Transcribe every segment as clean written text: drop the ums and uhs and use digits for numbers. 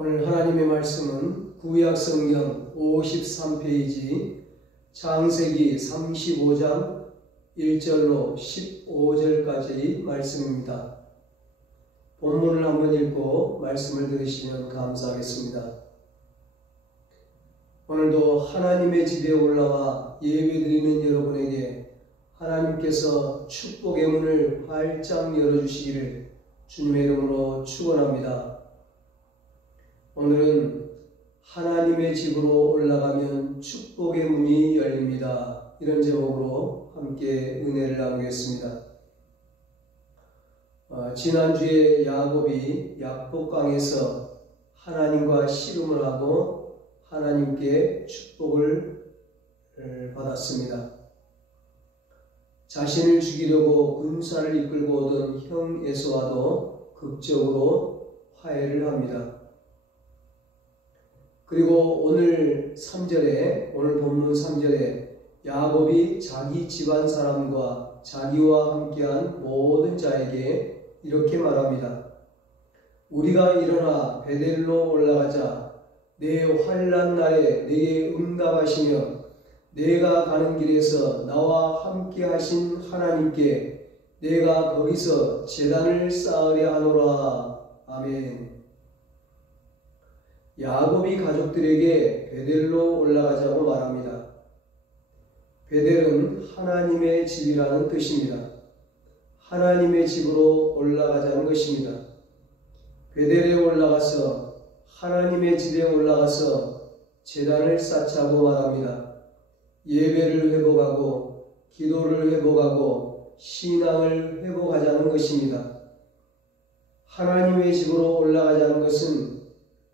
오늘 하나님의 말씀은 구약성경 53페이지 창세기 35장 1절로 15절까지의 말씀입니다. 본문을 한번 읽고 말씀을 들으시면 감사하겠습니다. 오늘도 하나님의 집에 올라와 예배드리는 여러분에게 하나님께서 축복의 문을 활짝 열어주시기를 주님의 이름으로 축원합니다. 오늘은 하나님의 집으로 올라가면 축복의 문이 열립니다. 이런 제목으로 함께 은혜를 나누겠습니다. 지난주에 야곱이 약복강에서 하나님과 씨름을 하고 하나님께 축복을 받았습니다. 자신을 죽이려고 군사를 이끌고 오던 형 에서와도 극적으로 화해를 합니다. 그리고 오늘 본문 3절에 야곱이 자기 집안 사람과 자기와 함께한 모든 자에게 이렇게 말합니다. 우리가 일어나 베델로 올라가자. 내 환난 날에 내게 응답하시며 내가 가는 길에서 나와 함께 하신 하나님께 내가 거기서 제단을 쌓으려 하노라. 아멘. 야곱이 가족들에게 베델로 올라가자고 말합니다. 베델은 하나님의 집이라는 뜻입니다. 하나님의 집으로 올라가자는 것입니다. 베델에 올라가서 하나님의 집에 올라가서 제단을 쌓자고 말합니다. 예배를 회복하고 기도를 회복하고 신앙을 회복하자는 것입니다. 하나님의 집으로 올라가자는 것은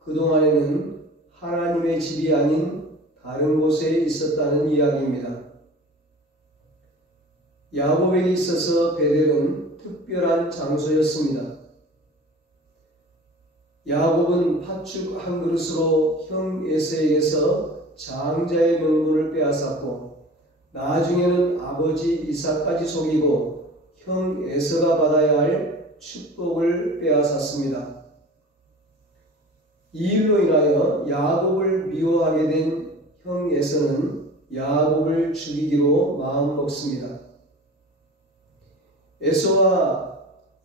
그동안에는 하나님의 집이 아닌 다른 곳에 있었다는 이야기입니다. 야곱에게 있어서 베델은 특별한 장소였습니다. 야곱은 팥죽 한 그릇으로 형 에서에게서 장자의 명분을 빼앗았고 나중에는 아버지 이삭까지 속이고 형 에서가 받아야 할 축복을 빼앗았습니다. 이 일로 인하여 야곱을 미워하게 된 형 에서는 야곱을 죽이기로 마음먹습니다. 에서와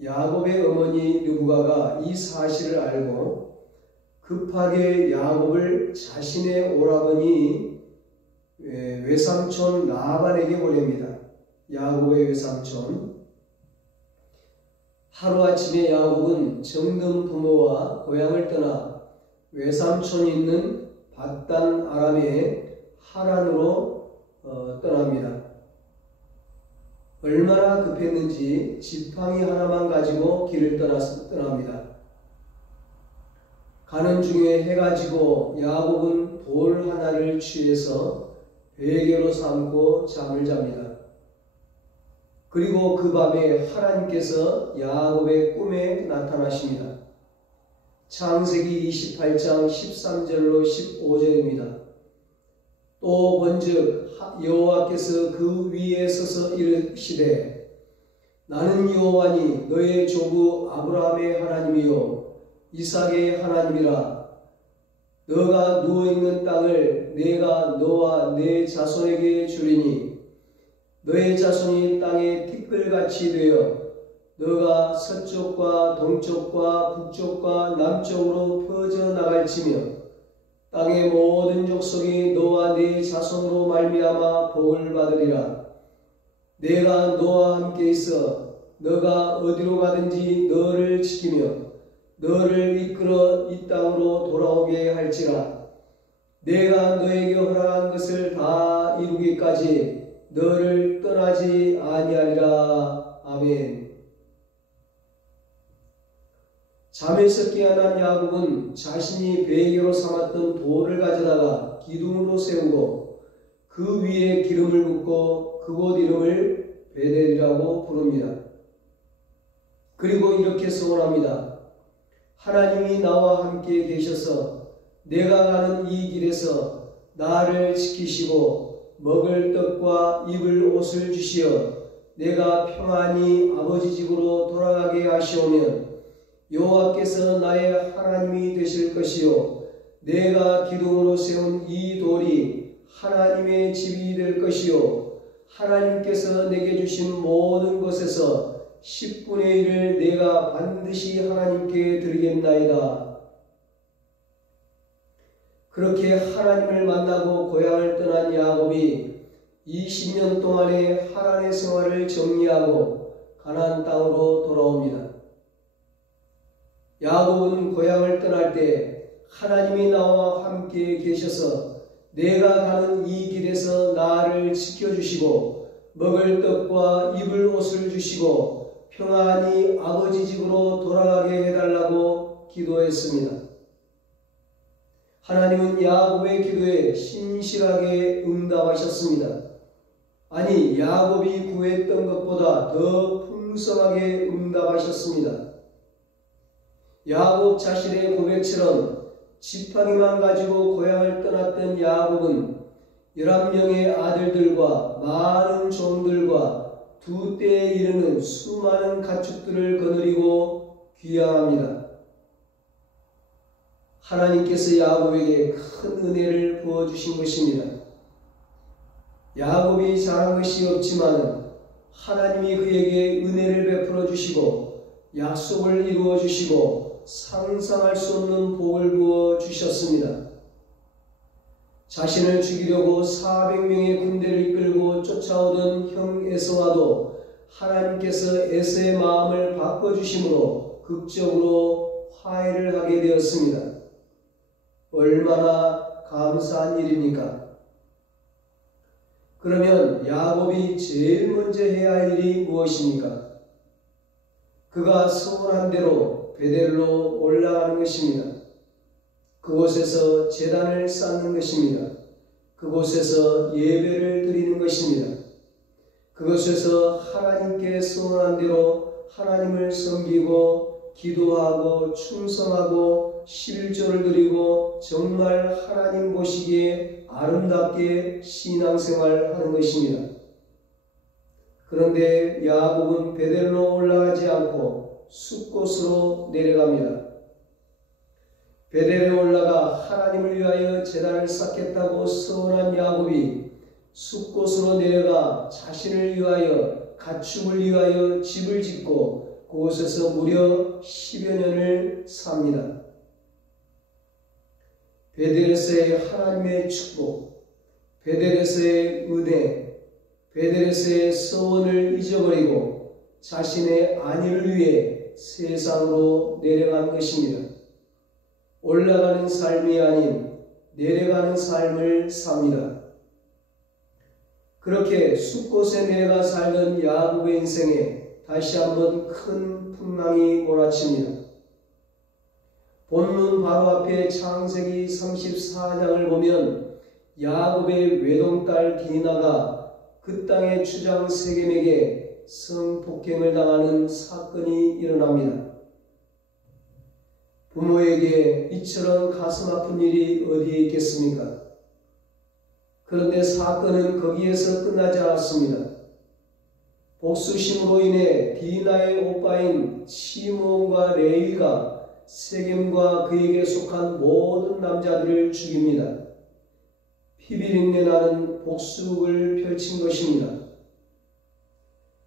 야곱의 어머니 르브가가 이 사실을 알고 급하게 야곱을 자신의 오라버니 외삼촌 라반에게 보냅니다. 야곱의 외삼촌. 하루아침에 야곱은 정든 부모와 고향을 떠나 외삼촌이 있는 밧단 아람의 하란으로 떠납니다. 얼마나 급했는지 지팡이 하나만 가지고 길을 떠납니다. 가는 중에 해가 지고 야곱은 돌 하나를 취해서 베개로 삼고 잠을 잡니다. 그리고 그 밤에 하나님께서 야곱의 꿈에 나타나십니다. 창세기 28장 13절로 15절입니다. 또 본즉 여호와께서 그 위에 서서 이르시되 나는 여호와니 너의 조부 아브라함의 하나님이요 이삭의 하나님이라. 너가 누워있는 땅을 내가 너와 내 자손에게 주리니 너의 자손이 땅의 티끌같이 되어 너가 서쪽과 동쪽과 북쪽과 남쪽으로 퍼져나갈지며 땅의 모든 족속이 너와 네 자손으로 말미암아 복을 받으리라. 내가 너와 함께 있어 너가 어디로 가든지 너를 지키며 너를 이끌어 이 땅으로 돌아오게 할지라. 내가 너에게 허락한 것을 다 이루기까지 너를 떠나지 아니하리라. 아멘. 잠에서 깨어난 야곱은 자신이 베개로 삼았던 돌을 가져다가 기둥으로 세우고 그 위에 기름을 붓고 그곳 이름을 베델이라고 부릅니다. 그리고 이렇게 소원합니다. 하나님이 나와 함께 계셔서 내가 가는 이 길에서 나를 지키시고 먹을 떡과 입을 옷을 주시어 내가 평안히 아버지 집으로 돌아가게 하시오면 여호와께서 나의 하나님이 되실 것이요 내가 기둥으로 세운 이 돌이 하나님의 집이 될 것이요 하나님께서 내게 주신 모든 것에서 10분의 1을 내가 반드시 하나님께 드리겠나이다. 그렇게 하나님을 만나고 고향을 떠난 야곱이 20년 동안의 하란의 생활을 정리하고 가나안 땅으로 돌아옵니다. 야곱은 고향을 떠날 때 하나님이 나와 함께 계셔서 내가 가는 이 길에서 나를 지켜주시고 먹을 떡과 입을 옷을 주시고 평안히 아버지 집으로 돌아가게 해달라고 기도했습니다. 하나님은 야곱의 기도에 신실하게 응답하셨습니다. 아니, 야곱이 구했던 것보다 더 풍성하게 응답하셨습니다. 야곱 자신의 고백처럼 지팡이만 가지고 고향을 떠났던 야곱은 11명의 아들들과 많은 종들과 2대에 이르는 수많은 가축들을 거느리고 귀향합니다. 하나님께서 야곱에게 큰 은혜를 부어주신 것입니다. 야곱이 잘한 것이 없지만 하나님이 그에게 은혜를 베풀어 주시고 약속을 이루어 주시고 상상할 수 없는 복을 부어 주셨습니다. 자신을 죽이려고 400명의 군대를 이끌고 쫓아오던 형 에서와도 하나님께서 에서의 마음을 바꿔주심으로 극적으로 화해를 하게 되었습니다. 얼마나 감사한 일입니까? 그러면 야곱이 제일 먼저 해야 할 일이 무엇입니까? 그가 서원한 대로 베델로 올라가는 것입니다. 그곳에서 제단을 쌓는 것입니다. 그곳에서 예배를 드리는 것입니다. 그곳에서 하나님께 서원한 대로 하나님을 섬기고 기도하고 충성하고 11조를 드리고 정말 하나님 보시기에 아름답게 신앙생활하는 것입니다. 그런데 야곱은 베델로 올라가지 않고 숫곳으로 내려갑니다. 베델에 올라가 하나님을 위하여 제단을 쌓겠다고 서원한 야곱이 숫곳으로 내려가 자신을 위하여 가축을 위하여 집을 짓고 그곳에서 무려 10여 년을 삽니다. 베델에서의 하나님의 축복, 베델에서의 은혜, 베델에서의 서원을 잊어버리고 자신의 안위를 위해 세상으로 내려간 것입니다. 올라가는 삶이 아닌 내려가는 삶을 삽니다. 그렇게 숲곳에 내려가 살던 야곱의 인생에 다시 한번 큰 풍랑이 몰아칩니다. 본문 바로 앞에 창세기 34장을 보면 야곱의 외동딸 디나가 그 땅의 주장 세겜에게 성폭행을 당하는 사건이 일어납니다. 부모에게 이처럼 가슴 아픈 일이 어디에 있겠습니까? 그런데 사건은 거기에서 끝나지 않았습니다. 복수심으로 인해 디나의 오빠인 시므온과 레위가 세겜과 그에게 속한 모든 남자들을 죽입니다. 피비린내 나는 복수를 펼친 것입니다.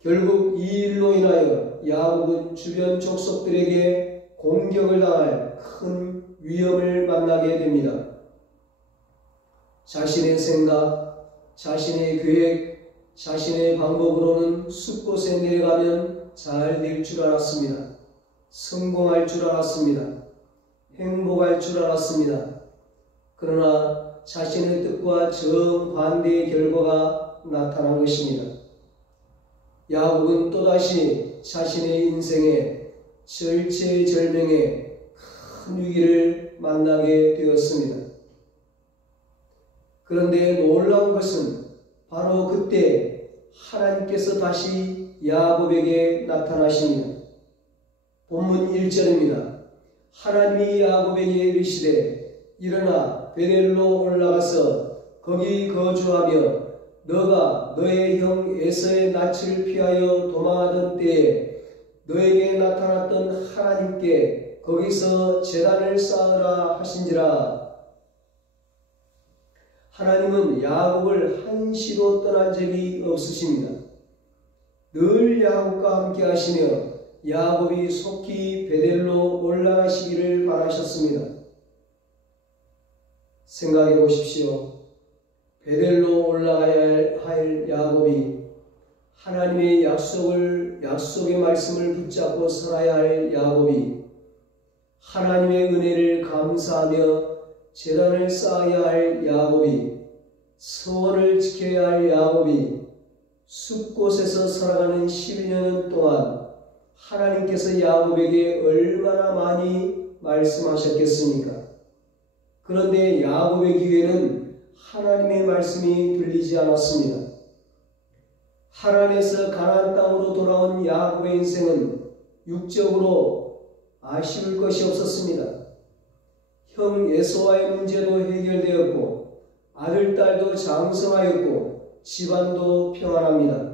결국 이 일로 인하여 야곱은 주변 족속들에게 공격을 당할 큰 위험을 만나게 됩니다. 자신의 생각, 자신의 계획, 자신의 방법으로는 숲곳에 내려가면 잘 될 줄 알았습니다. 성공할 줄 알았습니다. 행복할 줄 알았습니다. 그러나 자신의 뜻과 정반대의 결과가 나타난 것입니다. 야곱은 또다시 자신의 인생에 절체절명의 큰 위기를 만나게 되었습니다. 그런데 놀라운 것은 바로 그때 하나님께서 다시 야곱에게 나타나십니다. 본문 1절입니다. 하나님이 야곱에게 이르시되 일어나 베델로 올라가서 거기 거주하며 너가 너의 형 에서의 낯을 피하여 도망하던 때에 너에게 나타났던 하나님께 거기서 제단을 쌓으라 하신지라. 하나님은 야곱을 한시도 떠난 적이 없으십니다. 늘 야곱과 함께 하시며 야곱이 속히 베델로 올라가시기를 바라셨습니다. 생각해 보십시오. 베델로 올라가야 할 야곱이 하나님의 약속의 말씀을 붙잡고 살아야 할 야곱이 하나님의 은혜를 감사하며 제단을 쌓아야 할 야곱이 서원을 지켜야 할 야곱이 숲곳에서 살아가는 12년 동안 하나님께서 야곱에게 얼마나 많이 말씀하셨겠습니까? 그런데 야곱의 귀에는 하나님의 말씀이 들리지 않았습니다. 하란에서 가나안 땅으로 돌아온 야곱의 인생은 육적으로 아쉬울 것이 없었습니다. 형 에서와의 문제도 해결되었고 아들, 딸도 장성하였고 집안도 평안합니다.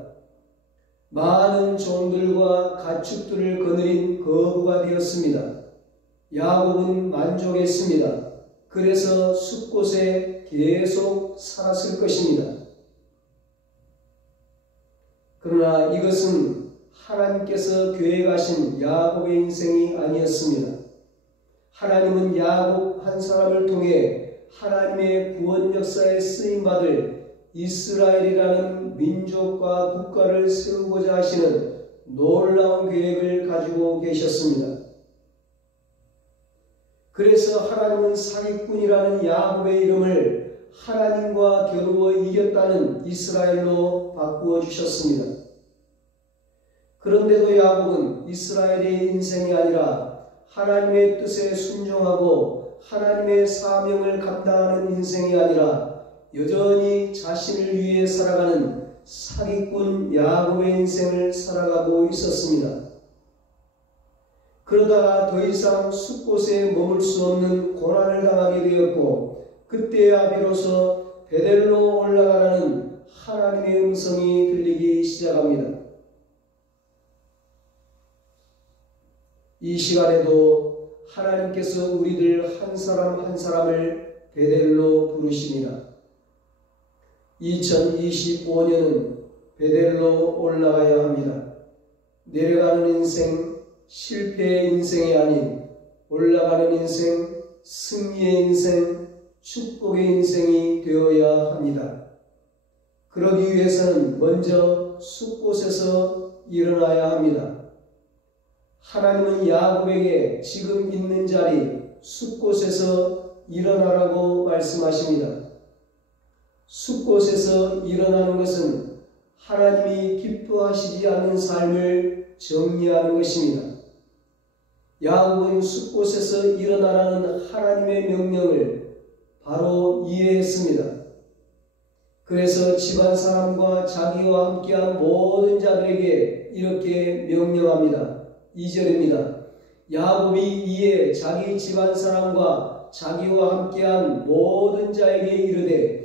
많은 종들과 가축들을 거느린 거부가 되었습니다. 야곱은 만족했습니다. 그래서 숲곳에 계속 살았을 것입니다. 그러나 이것은 하나님께서 계획하신 야곱의 인생이 아니었습니다. 하나님은 야곱 한 사람을 통해 하나님의 구원 역사에 쓰임받을 이스라엘이라는 민족과 국가를 세우고자 하시는 놀라운 계획을 가지고 계셨습니다. 그래서 하나님은 사기꾼이라는 야곱의 이름을 하나님과 겨루어 이겼다는 이스라엘로 바꾸어 주셨습니다. 그런데도 야곱은 이스라엘의 인생이 아니라 하나님의 뜻에 순종하고 하나님의 사명을 감당하는 인생이 아니라 여전히 자신을 위해 살아가는 사기꾼 야곱의 인생을 살아가고 있었습니다. 그러다가 더 이상 숲곳에 머물 수 없는 고난을 당하게 되었고 그때야 비로소 베델로 올라가라는 하나님의 음성이 들리기 시작합니다. 이 시간에도 하나님께서 우리들 한 사람 한 사람을 베델로 부르십니다. 2025년은 베델로 올라가야 합니다. 내려가는 인생, 실패의 인생이 아닌 올라가는 인생, 승리의 인생, 축복의 인생이 되어야 합니다. 그러기 위해서는 먼저 숲곳에서 일어나야 합니다. 하나님은 야곱에게 지금 있는 자리 숲곳에서 일어나라고 말씀하십니다. 숲곳에서 일어나는 것은 하나님이 기뻐하시지 않는 삶을 정리하는 것입니다. 야곱은 숲곳에서 일어나라는 하나님의 명령을 바로 이해했습니다. 그래서 집안 사람과 자기와 함께한 모든 자들에게 이렇게 명령합니다. 2절입니다. 야곱이 이에 자기 집안 사람과 자기와 함께한 모든 자에게 이르되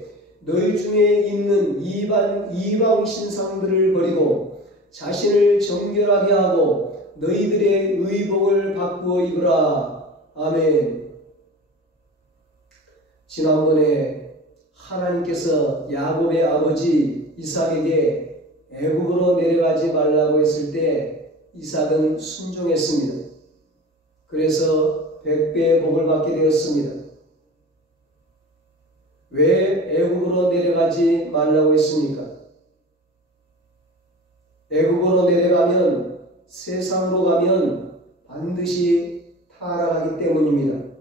너희 중에 있는 이방 신상들을 버리고 자신을 정결하게 하고 너희들의 의복을 바꾸어 입으라. 아멘. 지난번에 하나님께서 야곱의 아버지 이삭에게 애굽으로 내려가지 말라고 했을 때 이삭은 순종했습니다. 그래서 100배의 복을 받게 되었습니다. 왜 애굽으로 내려가지 말라고 했습니까? 애굽으로 내려가면 세상으로 가면 반드시 타락하기 때문입니다.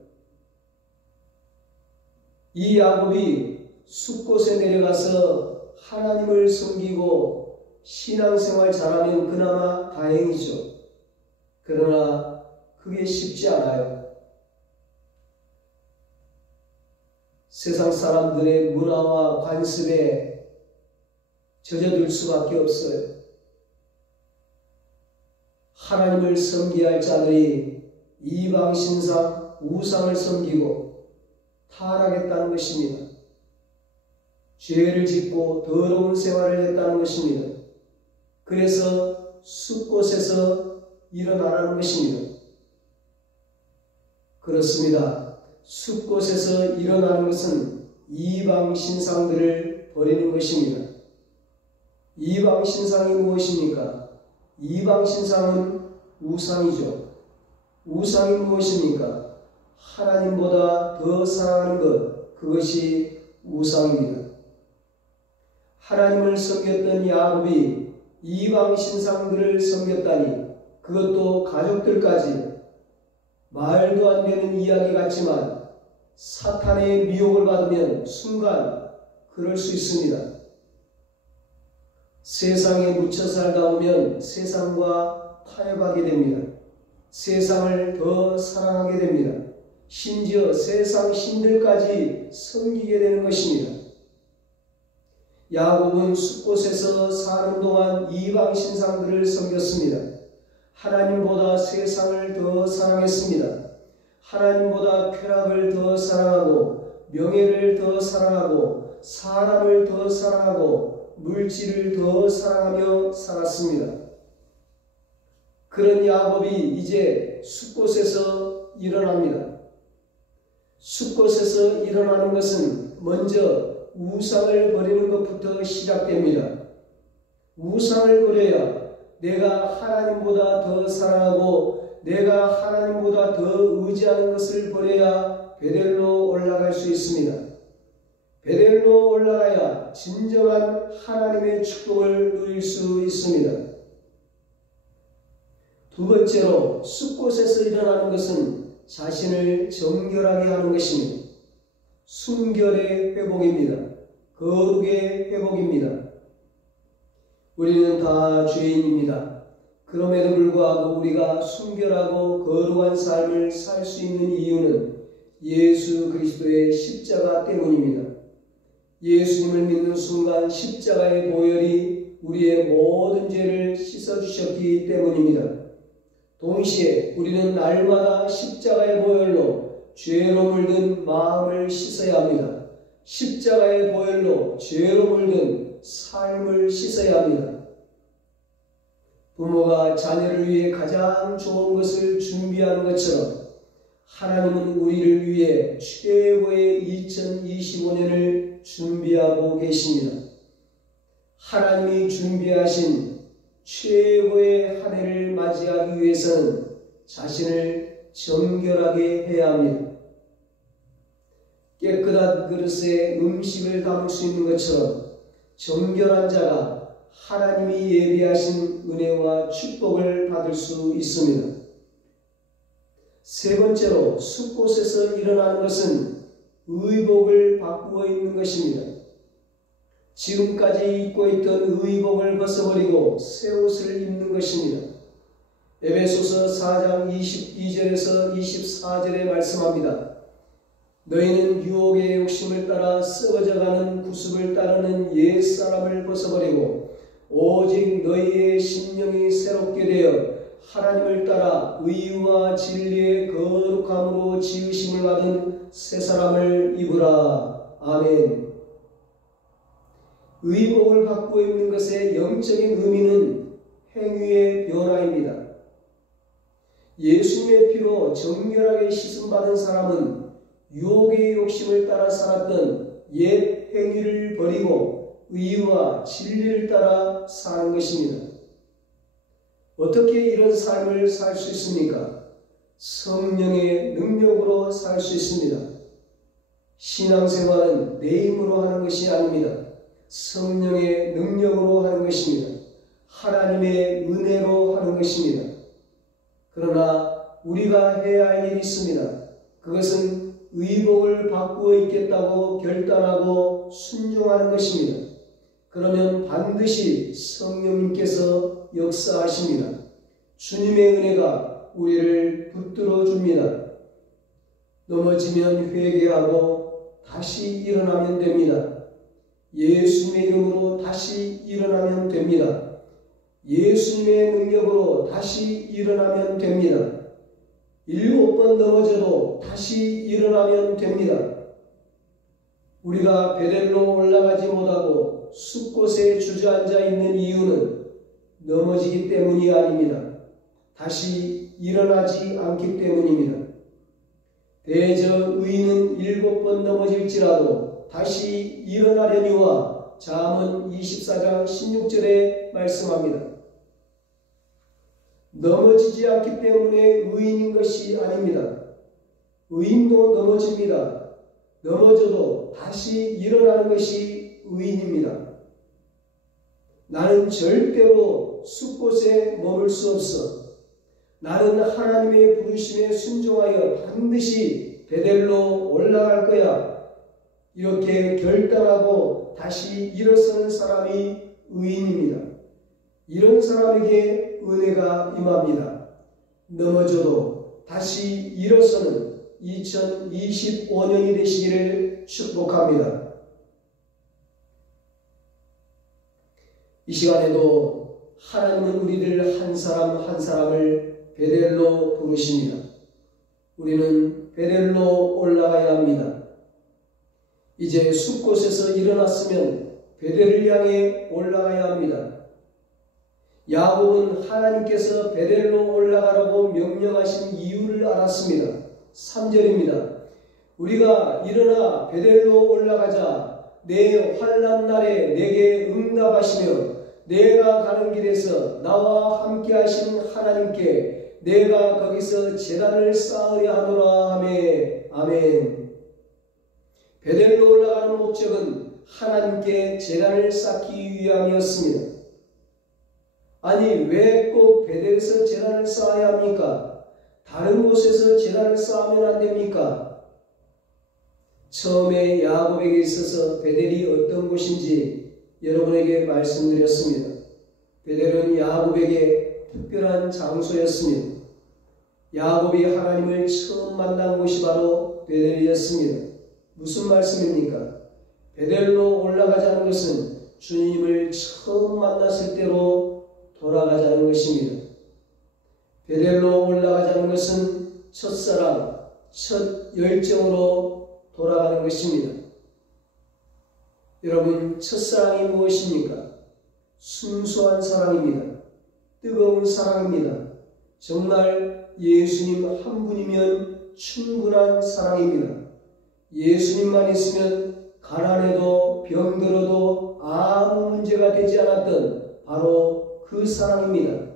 이 야곱이 숲곳에 내려가서 하나님을 섬기고 신앙생활 잘하면 그나마 다행이죠. 그러나 그게 쉽지 않아요. 세상 사람들의 문화와 관습에 젖어들 수밖에 없어요. 하나님을 섬기야 할 자들이 이방 신상, 우상을 섬기고 타락했다는 것입니다. 죄를 짓고 더러운 생활을 했다는 것입니다. 그래서 숲곳에서 일어나라는 것입니다. 그렇습니다. 숲곳에서 일어나는 것은 이방 신상들을 버리는 것입니다. 이방 신상이 무엇입니까? 이방 신상은 우상이죠. 우상이 무엇입니까? 하나님보다 더 사랑하는 것, 그것이 우상입니다. 하나님을 섬겼던 야곱이 이방 신상들을 섬겼다니, 그것도 가족들까지 말도 안 되는 이야기 같지만 사탄의 미혹을 받으면 순간 그럴 수 있습니다. 세상에 묻혀 살다 보면 세상과 타협하게 됩니다. 세상을 더 사랑하게 됩니다. 심지어 세상 신들까지 섬기게 되는 것입니다. 야곱은 숲곳에서 사는 동안 이방 신상들을 섬겼습니다. 하나님보다 세상을 더 사랑했습니다. 하나님보다 쾌락을 더 사랑하고 명예를 더 사랑하고 사람을 더 사랑하고 물질을 더 사랑하며 살았습니다. 그런 야곱이 이제 숲곳에서 일어납니다. 숲곳에서 일어나는 것은 먼저 우상을 버리는 것부터 시작됩니다. 우상을 버려야 내가 하나님보다 더 사랑하고 내가 하나님보다 더 의지하는 것을 버려야 베델로 올라갈 수 있습니다. 베델로 올라가야 진정한 하나님의 축복을 누릴 수 있습니다. 두 번째로 숲곳에서 일어나는 것은 자신을 정결하게 하는 것입니다. 순결의 회복입니다. 거룩의 회복입니다. 우리는 다 죄인입니다. 그럼에도 불구하고 우리가 순결하고 거룩한 삶을 살 수 있는 이유는 예수 그리스도의 십자가 때문입니다. 예수님을 믿는 순간 십자가의 보혈이 우리의 모든 죄를 씻어주셨기 때문입니다. 동시에 우리는 날마다 십자가의 보혈로 죄로 물든 마음을 씻어야 합니다. 십자가의 보혈로 죄로 물든 삶을 씻어야 합니다. 부모가 자녀를 위해 가장 좋은 것을 준비하는 것처럼 하나님은 우리를 위해 최고의 2025년을 준비하고 계십니다. 하나님이 준비하신 최고의 한 해를 맞이하기 위해서는 자신을 정결하게 해야 합니다. 깨끗한 그릇에 음식을 담을 수 있는 것처럼 정결한 자가 하나님이 예비하신 은혜와 축복을 받을 수 있습니다. 세 번째로 숲곳에서 일어나는 것은 의복을 바꾸어 입는 것입니다. 지금까지 입고 있던 의복을 벗어버리고 새 옷을 입는 것입니다. 에베소서 4장 22절에서 24절에 말씀합니다. 너희는 유혹의 욕심을 따라 썩어져가는 구습을 따르는 옛사람을 벗어버리고 오직 너희의 심령이 새롭게 되어 하나님을 따라 의와 진리의 거룩함으로 지으심을 받은 새 사람을 입으라. 아멘. 의복을 바꾸어 입는 것의 영적인 의미는 행위의 변화입니다. 예수님의 피로 정결하게 씻음받은 사람은 유혹의 욕심을 따라 살았던 옛 행위를 버리고 의와 진리를 따라 사는 것입니다. 어떻게 이런 삶을 살 수 있습니까? 성령의 능력으로 살 수 있습니다. 신앙생활은 내 힘으로 하는 것이 아닙니다. 성령의 능력으로 하는 것입니다. 하나님의 은혜로 하는 것입니다. 그러나 우리가 해야 할 일이 있습니다. 그것은 의복을 바꾸어 입겠다고 결단하고 순종하는 것입니다. 그러면 반드시 성령님께서 역사하십니다. 주님의 은혜가 우리를 붙들어 줍니다. 넘어지면 회개하고 다시 일어나면 됩니다. 예수님의 이름으로 다시 일어나면 됩니다. 예수님의 능력으로 다시 일어나면 됩니다. 7번 넘어져도 다시 일어나면 됩니다. 우리가 베델로 올라가지 못하고 숲곳에 주저앉아 있는 이유는 넘어지기 때문이 아닙니다. 다시 일어나지 않기 때문입니다. 대저 의인은 7번 넘어질지라도 다시 일어나려니와 잠언 24장 16절에 말씀합니다. 넘어지지 않기 때문에 의인인 것이 아닙니다. 의인도 넘어집니다. 넘어져도 다시 일어나는 것이 의인입니다. 나는 절대로 숲곳에 머물 수 없어. 나는 하나님의 부르심에 순종하여 반드시 베델로 올라갈 거야. 이렇게 결단하고 다시 일어서는 사람이 의인입니다. 이런 사람에게 은혜가 임합니다. 넘어져도 다시 일어서는 2025년이 되시기를 축복합니다. 이 시간에도 하나님은 우리들 한 사람 한 사람을 베델로 부르십니다. 우리는 베델로 올라가야 합니다. 이제 숲곳에서 일어났으면 베델을 향해 올라가야 합니다. 야곱은 하나님께서 베델로 올라가라고 명령하신 이유를 알았습니다. 3절입니다. 우리가 일어나 베델로 올라가자. 내 환난 날에 내게 응답하시며 내가 가는 길에서 나와 함께 하신 하나님께 내가 거기서 제단을 쌓으려 하노라 하매 아멘. 베델로 올라가는 목적은 하나님께 제단을 쌓기 위함이었습니다. 아니 왜 꼭 베델에서 제단을 쌓아야 합니까? 다른 곳에서 제단을 쌓으면 안 됩니까? 처음에 야곱에게 있어서 베델이 어떤 곳인지 여러분에게 말씀드렸습니다. 베델은 야곱에게 특별한 장소였습니다. 야곱이 하나님을 처음 만난 곳이 바로 베델이었습니다. 무슨 말씀입니까? 베델로 올라가자는 것은 주님을 처음 만났을 때로 돌아가자는 것입니다. 베델로 올라가자는 것은 첫사랑, 첫 열정으로 돌아가는 것입니다. 여러분, 첫사랑이 무엇입니까? 순수한 사랑입니다. 뜨거운 사랑입니다. 정말 예수님 한 분이면 충분한 사랑입니다. 예수님만 있으면 가난해도 병들어도 아무 문제가 되지 않았던 바로 그 사랑입니다.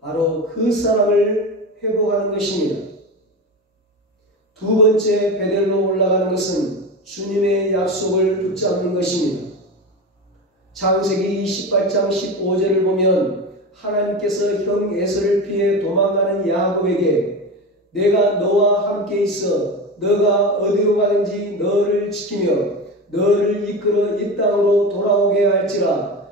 바로 그 사랑을 회복하는 것입니다. 두 번째 베델로 올라가는 것은 주님의 약속을 붙잡는 것입니다. 창세기 28장 15절을 보면 하나님께서 형 에서를 피해 도망가는 야곱에게 내가 너와 함께 있어 너가 어디로 가든지 너를 지키며 너를 이끌어 이 땅으로 돌아오게 할지라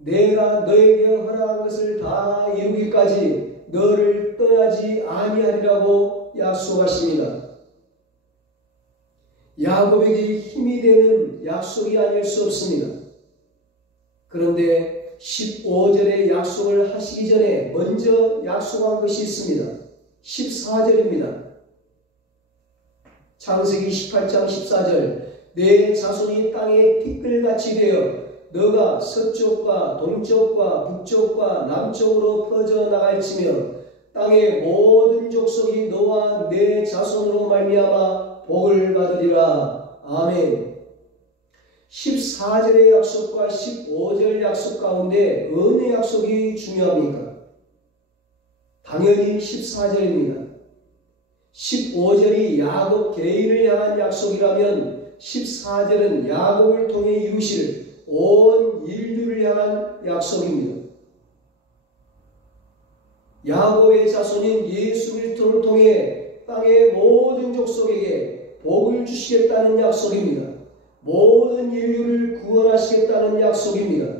내가 너에게 허락한 것을 다 이루기까지 너를 떠나지 아니하리라고 약속하십니다. 야곱에게 힘이 되는 약속이 아닐 수 없습니다. 그런데 15절의 약속을 하시기 전에 먼저 약속한 것이 있습니다. 14절입니다. 창세기 18장 14절 내 자손이 땅에 티끌같이 되어 너가 서쪽과 동쪽과 북쪽과 남쪽으로 퍼져나갈지며 땅의 모든 족속이 너와 내 자손으로 말미암아 복을 받으리라. 아멘. 14절의 약속과 15절 약속 가운데 어느 약속이 중요합니까? 당연히 14절입니다. 15절이 야곱 개인을 향한 약속이라면 14절은 야곱을 통해 이루실 온 인류를 향한 약속입니다. 야곱의 자손인 예수 그리스도를 통해 땅의 모든 족속에게 복을 주시겠다는 약속입니다. 모든 인류를 구원하시겠다는 약속입니다.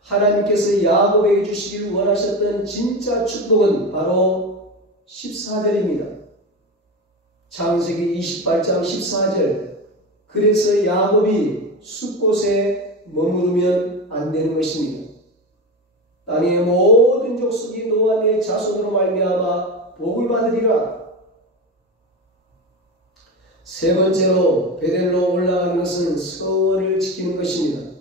하나님께서 야곱에게 주시길 원하셨던 진짜 축복은 바로 14절입니다. 창세기 28장 14절 그래서 야곱이 숲곳에 머무르면 안 되는 것입니다. 땅의 모든 족속이 너와 내 자손으로 말미암아 복을 받으리라. 세 번째로 베델로 올라가는 것은 서원을 지키는 것입니다.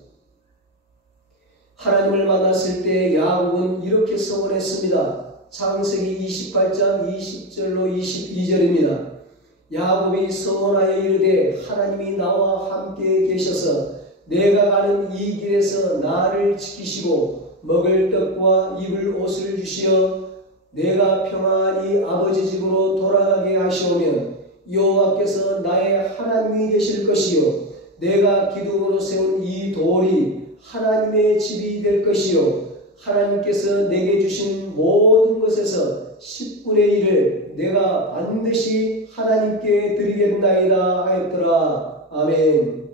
하나님을 만났을 때 야곱은 이렇게 서원했습니다. 창세기 28장 20절로 22절입니다. 야곱이 서원하여 이르되 하나님이 나와 함께 계셔서 내가 가는 이 길에서 나를 지키시고 먹을 떡과 입을 옷을 주시어 내가 평안히 아버지 집으로 돌아가게 하시오면 여호와께서 나의 하나님이 되실 것이요 내가 기둥으로 세운 이 돌이 하나님의 집이 될 것이요 하나님께서 내게 주신 모든 것에서 10분의 1을 내가 반드시 하나님께 드리겠나이다 하였더라. 아멘.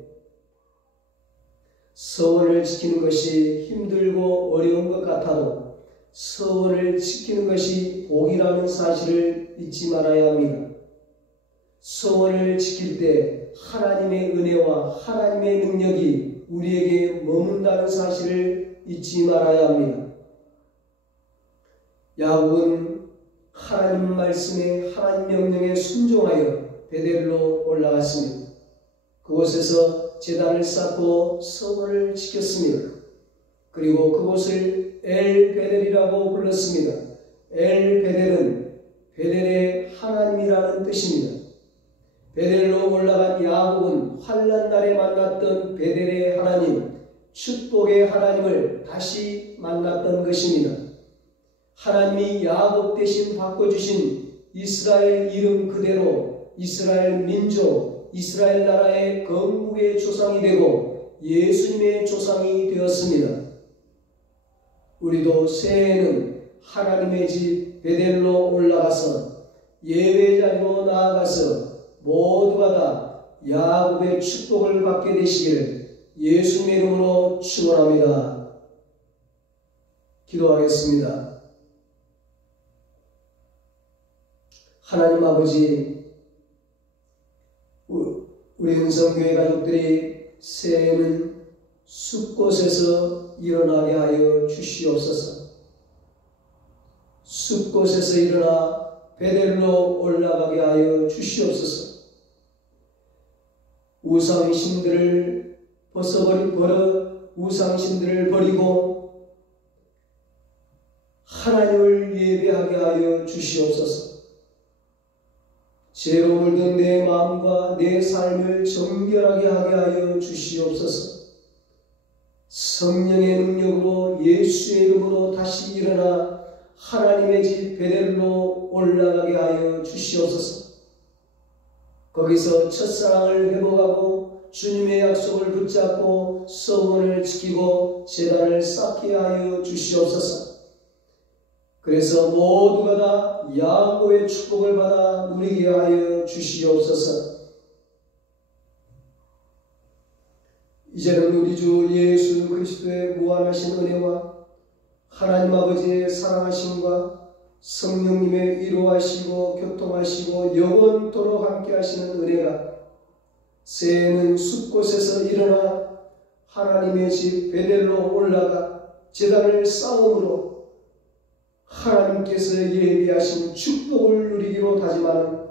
서원을 지키는 것이 힘들고 어려운 것 같아도 서원을 지키는 것이 복이라는 사실을 잊지 말아야 합니다. 서원을 지킬 때 하나님의 은혜와 하나님의 능력이 우리에게 머문다는 사실을 잊지 말아야 합니다. 야곱은 하나님 말씀에 하나님 명령에 순종하여 베델로 올라갔습니다. 그곳에서 제단을 쌓고 서원을 지켰습니다. 그리고 그곳을 엘베델이라고 불렀습니다. 엘베델은 베델의 하나님이라는 뜻입니다. 베델로 올라간 야곱은 환난 날에 만났던 베델의 하나님, 축복의 하나님을 다시 만났던 것입니다. 하나님이 야곱 대신 바꿔주신 이스라엘 이름 그대로 이스라엘 민족, 이스라엘 나라의 건국의 조상이 되고 예수님의 조상이 되었습니다. 우리도 새해에는 하나님의 집 베델로 올라가서 예배 자리로 나아가서 모두가 다 야곱의 축복을 받게 되시기를 예수님의 이름으로 축원합니다. 기도하겠습니다. 하나님 아버지, 우리 은성교회 가족들이 새해에는 숲곳에서 일어나게 하여 주시옵소서. 숲곳에서 일어나 베델로 올라가게 하여 주시옵소서. 우상신들을 우상신들을 버리고 하나님을 예배하게 하여 주시옵소서. 죄로 물든 내 마음과 내 삶을 정결하게 하게 하여 주시옵소서. 성령의 능력으로 예수의 이름으로 다시 일어나 하나님의 집 베델로 올라가게 하여 주시옵소서. 거기서 첫사랑을 회복하고 주님의 약속을 붙잡고 서원을 지키고 제단을 쌓게 하여 주시옵소서. 그래서 모두가 다 야곱의 축복을 받아 누리게 하여 주시옵소서. 이제는 우리 주 예수 그리스도의 무한하신 은혜와 하나님 아버지의 사랑하심과 성령님의 위로하시고 교통하시고 영원토록 함께 하시는 은혜가 새해에는 숲곳에서 일어나 하나님의 집 베델로 올라가 제단을 쌓음으로 하나님께서 예비하신 축복을 누리기로 다짐하는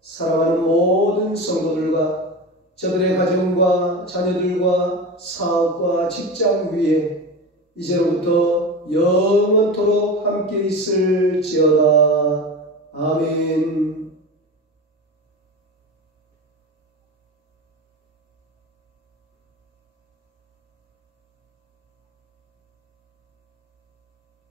사랑하는 모든 성도들과 저들의 가정과 자녀들과 사업과 직장 위에 이제로부터 영원토록 함께 있을지어다. 아멘.